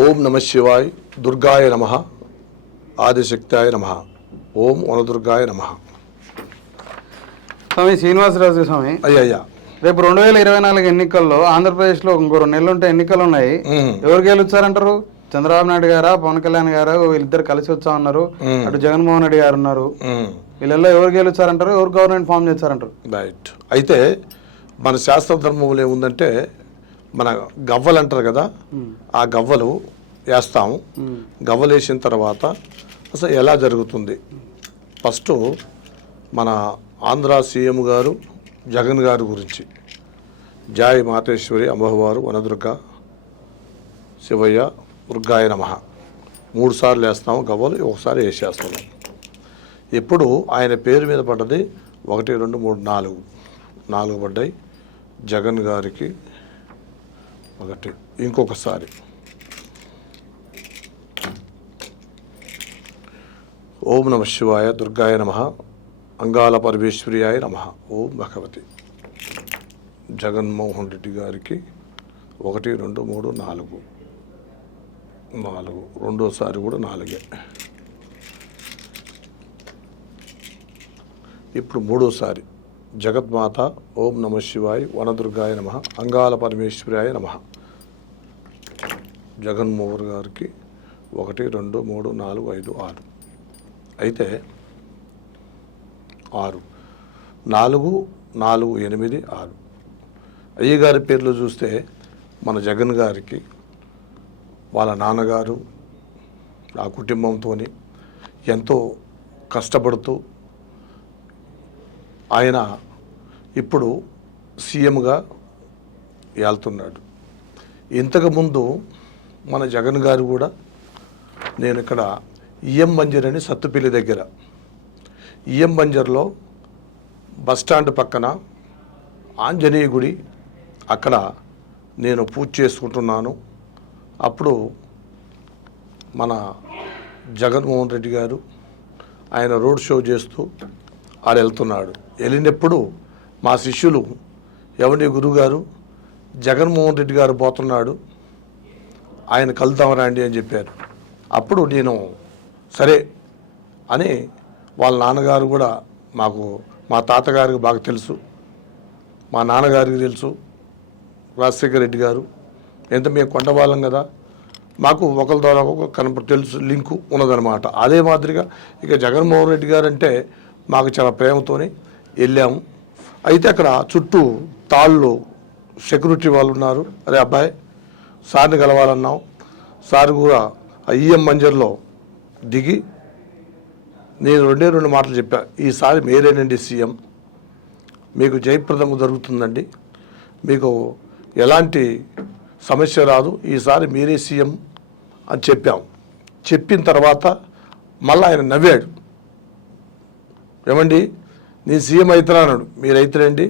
ఓం నమ శివాయ, దుర్గాయ నమ, ఆదిశక్తాయ నమ, ఓం వనదుర్గాయ నమ. స్వామి శ్రీనివాసరాజు స్వామి, అయ్యా రేపు 2024 ఎన్నికల్లో ఆంధ్రప్రదేశ్లో ఇంకో 2 నెలలు ఉంటే ఎన్నికలు ఉన్నాయి. ఎవరు గెలుస్తారంటారు? చంద్రబాబు నాయుడు గారా, పవన్ కళ్యాణ్ గారు? వీళ్ళిద్దరు కలిసి వచ్చా ఉన్నారు. అటు జగన్మోహన్ రెడ్డి గారు ఉన్నారు. వీళ్ళల్లో ఎవరు గెలుస్తారంటారు? ఎవరు గవర్నమెంట్ ఫామ్ చేస్తారంటారు? రైట్. అయితే మన శాస్త్ర ధర్మంలో ఏముందంటే, మన గవ్వలు అంటారు కదా, ఆ గవ్వలు వేస్తాము. గవ్వలు వేసిన తర్వాత అసలు ఎలా జరుగుతుంది? ఫస్ట్ మన ఆంధ్ర సీఎం గారు జగన్ గారి గురించి జాయ్ మాతేశ్వరి అమ్మవారు వనదుర్గ శివయ్య దుర్గాయ నమ 3 సార్లు వేస్తాము గవ్వలు, ఒకసారి వేసేస్తున్నాం. ఎప్పుడు ఆయన పేరు మీద పడ్డది 1 2 3 4 పడ్డాయి. జగన్ గారికి 1, ఇంకొకసారి ఓం నమ శివాయ, దుర్గాయ నమ, అంగాల పరమేశ్వర్యాయ నమ, ఓం భగవతి. జగన్మోహన్ రెడ్డి గారికి 1 2 3 4, రెండోసారి కూడా 4. ఇప్పుడు మూడోసారి జగన్మాత ఓం నమ శివాయ, వనదుర్గాయ నమ, అంగాల పరమేశ్వర్యాయ నమ. జగన్మోహన్ గారికి 1 2 3 4 5 6. అయితే 6 4 4 8 6. అయ్యగారి పేర్లు చూస్తే మన జగన్ గారికి వాళ్ళ నాన్నగారు ఆ కుటుంబంతో ఎంతో కష్టపడుతూ ఆయన ఇప్పుడు సీఎంగా వెళ్తున్నాడు. ఇంతకుముందు మన జగన్ గారు కూడా, నేను ఇక్కడ ఈఎం బంజర్ అని సత్తుపల్లి దగ్గర ఈఎం బంజర్లో బస్టాండ్ పక్కన ఆంజనేయ గుడి, అక్కడ నేను పూజ చేసుకుంటున్నాను. అప్పుడు మన జగన్మోహన్ రెడ్డి గారు ఆయన రోడ్ షో చేస్తూ ఆడ వెళ్తున్నాడు. వెళ్ళినప్పుడు మా శిష్యులు ఎవరి గురువుగారు జగన్మోహన్ రెడ్డి గారు పోతున్నాడు, ఆయన కలుద్దాం రండి అని చెప్పారు. అప్పుడు నేను సరే అని, వాళ్ళ నాన్నగారు కూడా మా తాతగారికి బాగా తెలుసు, మా నాన్నగారికి తెలుసు, రాజశేఖర రెడ్డి గారు. ఎంత మేము కొండవాళ్ళం కదా, మాకు ఒకరి ద్వారా తెలుసు, లింకు ఉన్నదనమాట. అదే మాదిరిగా ఇక జగన్మోహన్ రెడ్డి గారు అంటే మాకు చాలా ప్రేమతోని వెళ్ళాము. అయితే అక్కడ చుట్టూ తాళ్ళు సెక్యూరిటీ వాళ్ళు ఉన్నారు. అరే అబ్బాయి, సార్ని కలవాలన్నాం. సార్ కూడా ఆ ఈఎం మంజర్లో దిగి నేను 2 మాటలు చెప్పా. ఈసారి మీరేనండి సీఎం, మీకు జయప్రదంగా జరుగుతుందండి, మీకు ఎలాంటి సమస్య రాదు, ఈసారి మీరే సీఎం అని చెప్పాం. చెప్పిన తర్వాత మళ్ళీ ఆయన నవ్వాడు. ఏమండి నేను సీఎం అవుతున్నా అన్నాడు. మీరు అవుతారండి,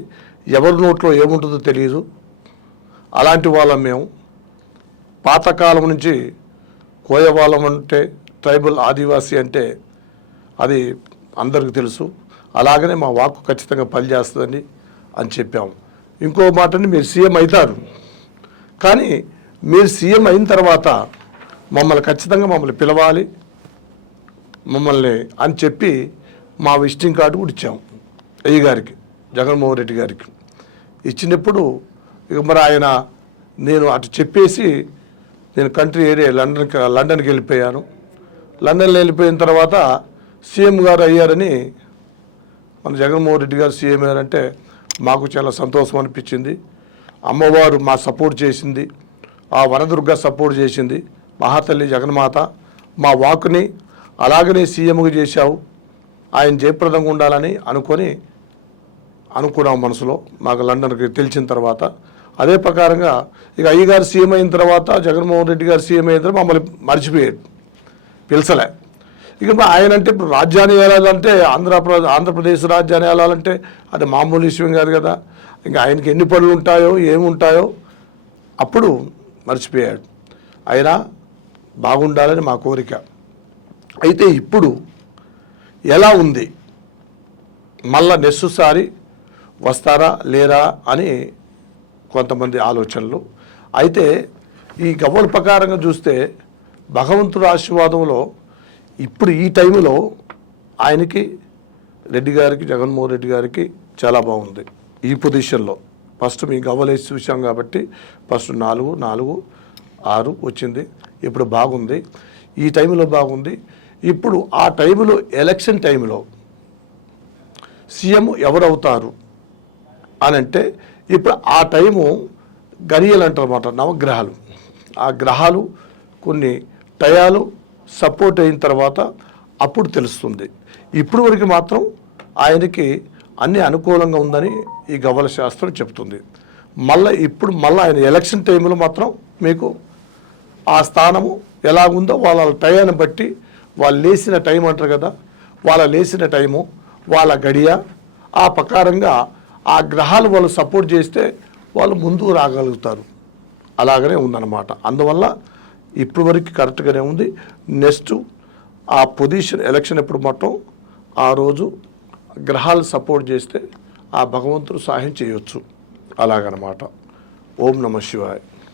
ఎవరి నోట్లో ఏముంటుందో తెలియదు, అలాంటి వాళ్ళం మేము. పాతకాలం నుంచి కోయవాళ్ళం అంటే, ట్రైబల్ ఆదివాసీ అంటే అది అందరికీ తెలుసు. అలాగనే మా వాక్కు ఖచ్చితంగా పనిచేస్తుందని అని చెప్పాము. ఇంకో మాటని, మీరు సీఎం అవుతారు, కానీ మీరు సీఎం అయిన తర్వాత మమ్మల్ని పిలవాలి మమ్మల్ని అని చెప్పి మా విజిటింగ్ కార్డు కూడా ఇచ్చాము అయ్యగారికి, జగన్మోహన్ రెడ్డి గారికి. ఇచ్చినప్పుడు ఇక మరి ఆయన, నేను అటు చెప్పేసి నేను కంట్రీ ఏరియా లండన్కి వెళ్ళిపోయాను. లండన్లో వెళ్ళిపోయిన తర్వాత సీఎం గారు అయ్యారని, మన జగన్మోహన్ రెడ్డి గారు సీఎం అయ్యారంటే మాకు చాలా సంతోషం అనిపించింది. అమ్మవారు మా సపోర్ట్ చేసింది, ఆ వనదుర్గ సపోర్ట్ చేసింది, మహాతల్లి జగన్మాత మా వాక్కుని అలాగనే సీఎంగా చేశావు, ఆయన జయప్రదంగా ఉండాలని అనుకున్నాం మనసులో. మాకు లండన్కి తెలిసిన తర్వాత అదే ప్రకారంగా ఇక అయ్యగారు సీఎం అయిన తర్వాత, జగన్మోహన్ రెడ్డి గారు సీఎం అయిన తర్వాత మమ్మల్ని మర్చిపోయాడు, పిలిచలే. ఇక ఆయన అంటే ఇప్పుడు రాజ్యాన్ని వెళ్ళాలంటే, ఆంధ్రప్రదేశ్ రాజ్యాన్ని వెళ్ళాలంటే అది మామూలు విషయం కాదు కదా. ఇంకా ఆయనకి ఎన్ని పనులు ఉంటాయో ఏముంటాయో అప్పుడు మర్చిపోయాడు. అయినా బాగుండాలని మా కోరిక. అయితే ఇప్పుడు ఎలా ఉంది, మళ్ళా నెక్స్ట్సారి వస్తారా లేరా అని కొంతమంది ఆలోచనలు. అయితే ఈ గవ్వల ప్రకారంగా చూస్తే భగవంతుడి ఆశీర్వాదంలో ఇప్పుడు ఈ టైంలో ఆయనకి రెడ్డి గారికి, జగన్మోహన్ రెడ్డి గారికి చాలా బాగుంది ఈ పొజిషన్లో. ఫస్ట్ మీ గవ్వలేసి చూసాం కాబట్టి ఫస్ట్ 4, 4, 6 వచ్చింది. ఇప్పుడు బాగుంది, ఈ టైంలో బాగుంది. ఇప్పుడు ఆ టైంలో ఎలక్షన్ టైంలో సీఎం ఎవరు అవుతారు అని అంటే ఇప్పుడు ఆ టైము గడియలు అంటారన్నమాట, నవగ్రహాలు. ఆ గ్రహాలు కొన్ని టయాలు సపోర్ట్ అయిన తర్వాత అప్పుడు తెలుస్తుంది. ఇప్పుడు వరకు మాత్రం ఆయనకి అన్ని అనుకూలంగా ఉందని ఈ గవ్వల శాస్త్రం చెప్తుంది. ఇప్పుడు ఆయన ఎలక్షన్ టైంలో మాత్రం మీకు ఆ స్థానము ఎలాగుందో వాళ్ళ టయాన్ని బట్టి, వాళ్ళు లేచిన టైం అంటారు కదా, వాళ్ళ లేచిన టైము, వాళ్ళ గడియ, ఆ ప్రకారంగా ఆ గ్రహాలు వాళ్ళు సపోర్ట్ చేస్తే వాళ్ళు ముందుకు రాగలుగుతారు. అలాగనే ఉందన్నమాట. అందువల్ల ఇప్పుడు వరకు కరెక్ట్గానే ఉంది. నెక్స్ట్ ఆ పొజిషన్ ఎలక్షన్ ఎప్పుడు మొత్తం ఆ రోజు గ్రహాలు సపోర్ట్ చేస్తే ఆ భగవంతుడు సహాయం చేయొచ్చు. అలాగనమాట. ఓం నమః శివాయ.